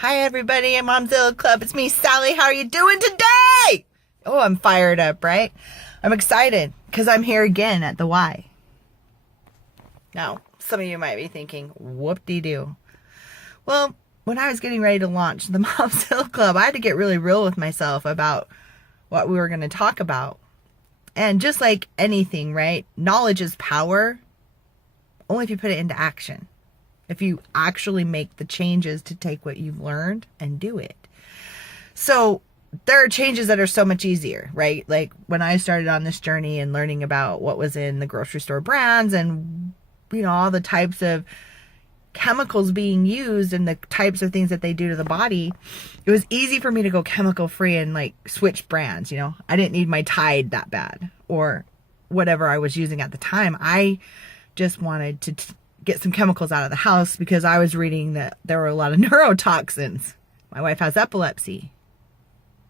Hi everybody, I'm Momzilla Club. It's me, Sally. How are you doing today? Oh, I'm fired up, right? I'm excited because I'm here again at the Y. Now, some of you might be thinking, whoop-de-doo. Well, when I was getting ready to launch the Momzilla Club, I had to get really real with myself about what we were going to talk about. And just like anything, right? Knowledge is power only if you put it into action. If you actually make the changes to take what you've learned and do it. So there are changes that are so much easier, right? Like when I started on this journey and learning about what was in the grocery store brands and, all the types of chemicals being used and the types of things that they do to the body, it was easy for me to go chemical free and like switch brands. I didn't need my Tide that bad or whatever I was using at the time. I just wanted to get some chemicals out of the house because I was reading that there were a lot of neurotoxins. My wife has epilepsy.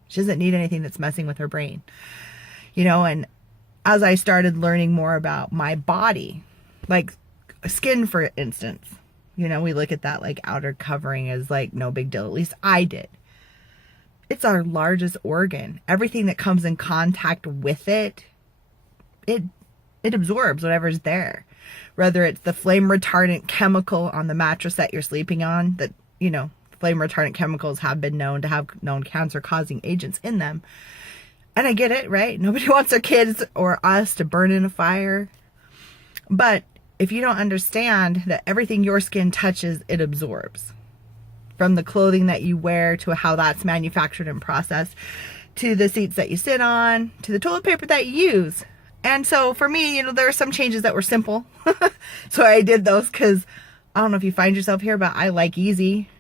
She doesn't need anything that's messing with her brain. And as I started learning more about my body, like skin, for instance, we look at that like outer covering as like no big deal. At least I did. It's our largest organ. Everything that comes in contact with it absorbs whatever's there. Whether it's the flame retardant chemical on the mattress that you're sleeping on, that, flame retardant chemicals have been known to have known cancer causing agents in them. And I get it, right? Nobody wants their kids or us to burn in a fire. But if you don't understand that everything your skin touches, it absorbs. From the clothing that you wear to how that's manufactured and processed, to the seats that you sit on, to the toilet paper that you use. And so for me, there are some changes that were simple. So I did those because I don't know if you find yourself here, but I like easy.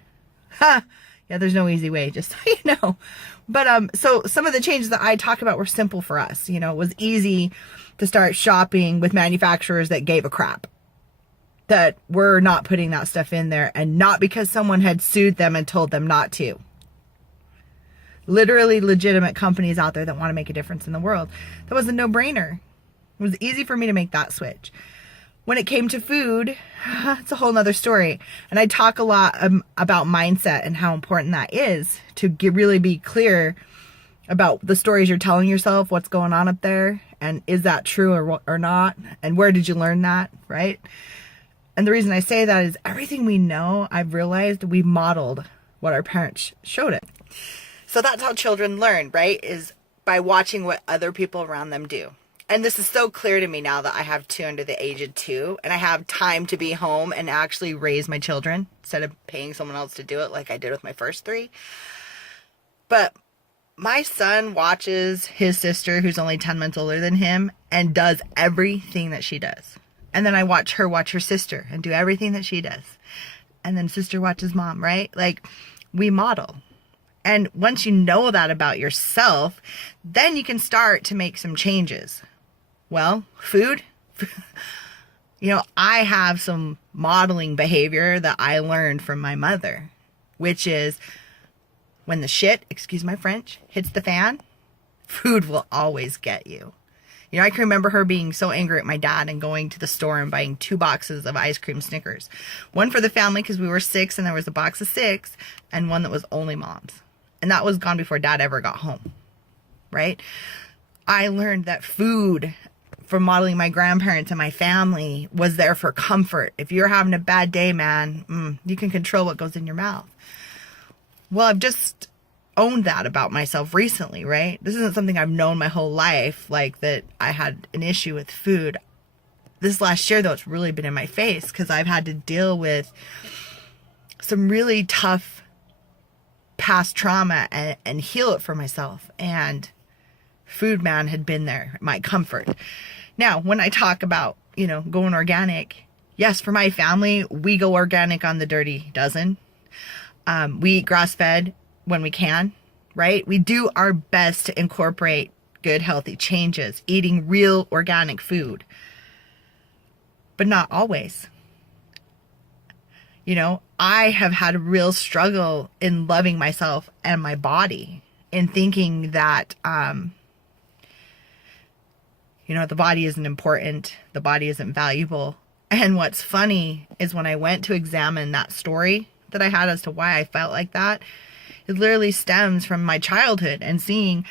Yeah, there's no easy way, just so you know. But so some of the changes that I talk about were simple for us. It was easy to start shopping with manufacturers that gave a crap. That were not putting that stuff in there, and not because someone had sued them and told them not to. Literally legitimate companies out there that want to make a difference in the world. That was a no-brainer. It was easy for me to make that switch. When it came to food, it's a whole nother story. And I talk a lot about mindset and how important that is to really be clear about the stories you're telling yourself, what's going on up there, and is that true or not, and where did you learn that, right? And the reason I say that is everything we know, I've realized we modeled what our parents showed it. So that's how children learn, right? Is by watching what other people around them do. And this is so clear to me now that I have two under the age of 2 and I have time to be home and actually raise my children instead of paying someone else to do it like I did with my first 3. But my son watches his sister, who's only 10 months older than him, and does everything that she does. And then I watch her sister and do everything that she does. And then sister watches mom, right? Like, we model. And once you know that about yourself, then you can start to make some changes. Well, food. I have some modeling behavior that I learned from my mother, which is when the shit, excuse my French, hits the fan, food will always get you. I can remember her being so angry at my dad and going to the store and buying 2 boxes of ice cream Snickers. One for the family because we were 6 and there was a box of 6, and one that was only mom's. And that was gone before dad ever got home, right? I learned that food from modeling my grandparents and my family was there for comfort. If you're having a bad day, man, you can control what goes in your mouth. Well, I've just owned that about myself recently, right? This isn't something I've known my whole life, like that I had an issue with food. This last year, though, it's really been in my face because I've had to deal with some really tough past trauma and heal it for myself. And food, man, had been there, my comfort. Now, when I talk about, going organic, yes, for my family, we go organic on the dirty dozen. We eat grass-fed when we can, right? We do our best to incorporate good, healthy changes, eating real organic food, but not always. I have had a real struggle in loving myself and my body, in thinking that, the body isn't important, the body isn't valuable. And what's funny is when I went to examine that story that I had as to why I felt like that, it literally stems from my childhood and seeing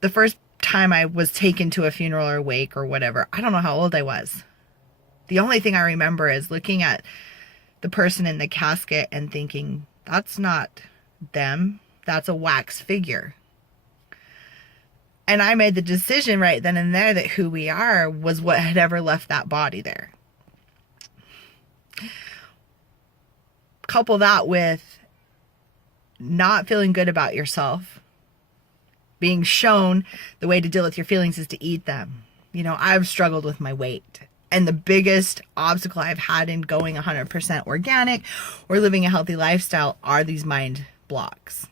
the first time I was taken to a funeral or wake or whatever. I don't know how old I was. The only thing I remember is looking at the person in the casket and thinking, that's not them. That's a wax figure. And I made the decision right then and there that who we are was what had ever left that body there. Couple that with not feeling good about yourself, being shown the way to deal with your feelings is to eat them. You know, I've struggled with my weight. And the biggest obstacle I've had in going 100% organic or living a healthy lifestyle are these mind blocks.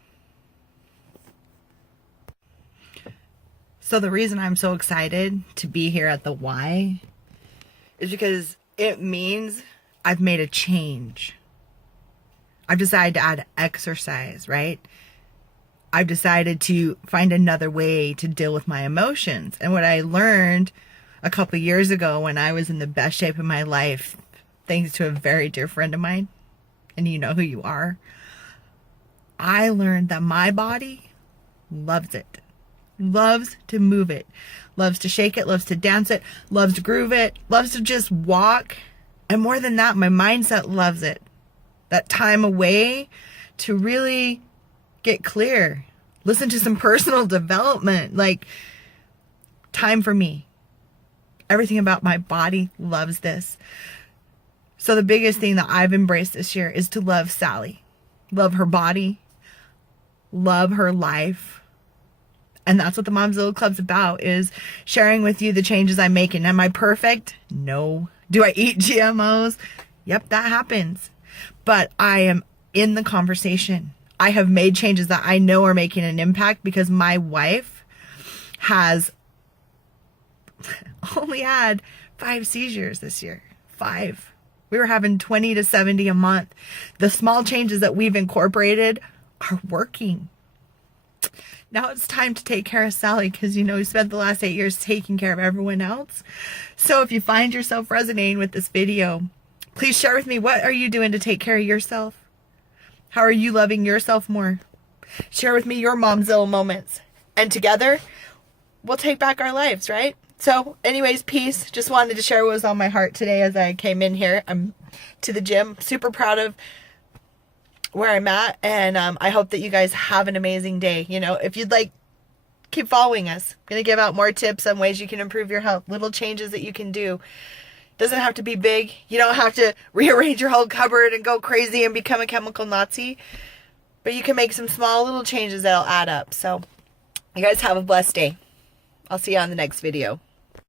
So the reason I'm so excited to be here at the Y is because it means I've made a change. I've decided to add exercise, right? I've decided to find another way to deal with my emotions. And what I learned a couple years ago when I was in the best shape of my life, thanks to a very dear friend of mine, and you know who you are, I learned that my body loves it. Loves to move it, loves to shake it, loves to dance it, loves to groove it, loves to just walk. And more than that, my mindset loves it. That time away to really get clear, listen to some personal development, like time for me. Everything about my body loves this. So the biggest thing that I've embraced this year is to love Sally, love her body, love her life. And that's what the Momzilla Club's about, is sharing with you the changes I'm making. Am I perfect? No. Do I eat GMOs? Yep, that happens. But I am in the conversation. I have made changes that I know are making an impact because my wife has only had 5 seizures this year. 5. We were having 20 to 70 a month. The small changes that we've incorporated are working. Now it's time to take care of Sally because, you know, we spent the last 8 years taking care of everyone else. So if you find yourself resonating with this video, please share with me, what are you doing to take care of yourself? How are you loving yourself more? Share with me your Momzilla moments. And together, we'll take back our lives, right? So anyways, peace. Just wanted to share what was on my heart today as I came in here. I'm to the gym. Super proud of where I'm at, and I hope that you guys have an amazing day. You know, if you'd like, keep following us. I'm gonna give out more tips on ways you can improve your health, little changes that you can do. Doesn't have to be big. You don't have to rearrange your whole cupboard and go crazy and become a chemical Nazi, but you can make some small little changes that'll add up. So you guys have a blessed day. I'll see you on the next video.